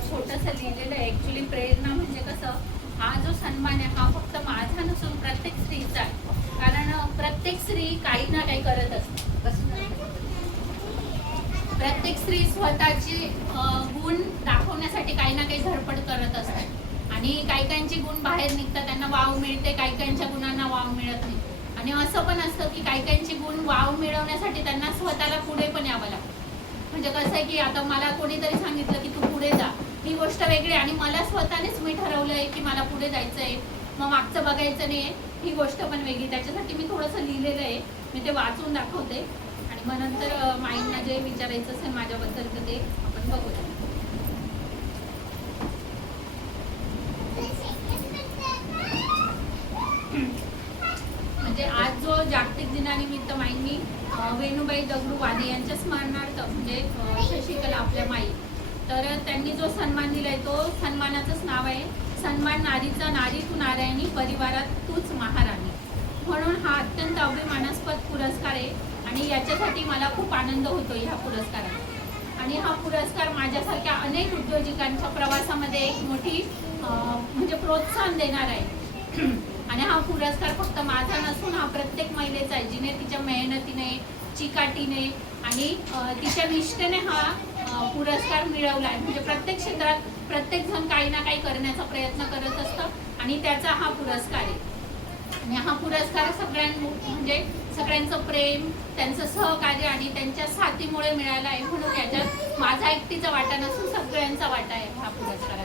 छोटंसं लिहिलेलं आहे. ॲक्च्युली प्रेरणा म्हणजे कसं, हा जो सन्मान आहे हा फक्त माझा नसून प्रत्येक स्त्रीचा आहे. कारण प्रत्येक स्त्री काही ना काही करत असते. प्रत्येक स्त्री स्वतःची गुण दाखवण्यासाठी काही ना काही धडपड करत असते. आणि काही काहींचे गुण बाहेर निघतात, त्यांना वाव मिळते, काही काहींच्या गुणांना वाव मिळत नाही. आणि असं पण असतं की काही काहींचे गुण वाव मिळवण्यासाठी त्यांना स्वतःला पुढे पण यावं लागतं. म्हणजे कसं आहे की आता मला कोणीतरी सांगितलं की तू पुढे जा, ही गोष्ट वेगळी, आणि मला स्वतःनेच मी ठरवलं आहे की मला पुढे जायचं आहे, मग मागचं बघायचं नाही आहे, ही गोष्ट पण वेगळी. त्याच्यासाठी मी थोडंसं लिहिलेलं आहे, मी ते वाचून दाखवते आणि मग नंतर माईंना जे विचारायचं असेल माझ्याबद्दल तर ते आपण बघूया. म्हणजे आज जो जागतिक दिनानिमित्त माईंनी वेणूबाई दगडू वाणी यांच्या स्मरणार्थ म्हणजे शशिकला आपल्या माई, तर त्यांनी जो सन्मान दिलाय तो सन्मानाचंच नाव आहे, सन्मान नारीचा, नारी तू नारायणी, परिवारात तूच महाराणी. म्हणून हा अत्यंत अभिमानास्पद पुरस्कार आहे आणि याच्यासाठी मला खूप आनंद होतो ह्या पुरस्कारात. आणि हा पुरस्कार माझ्यासारख्या अनेक उद्योजकांच्या प्रवासामध्ये एक मोठी म्हणजे प्रोत्साहन देणार आहे. आणि हा पुरस्कार फक्त माझा नसून हा प्रत्येक महिलेचा आहे, जिने तिच्या मेहनतीने, चिकाटीने आणि तिच्या निष्ठेने हा पुरस्कार मिळवला आहे. म्हणजे प्रत्येक क्षेत्रात प्रत्येक जण काही ना काही करण्याचा प्रयत्न करत असतं आणि त्याचा हा पुरस्कार आहे. आणि हा पुरस्कार म्हणजे सगळ्यांचं प्रेम, त्यांचं सहकार्य आणि त्यांच्या साथीमुळे मिळाला आहे. म्हणून याच्यात माझा एकटीचा वाटा नसून सगळ्यांचा वाटा आहे हा पुरस्कार.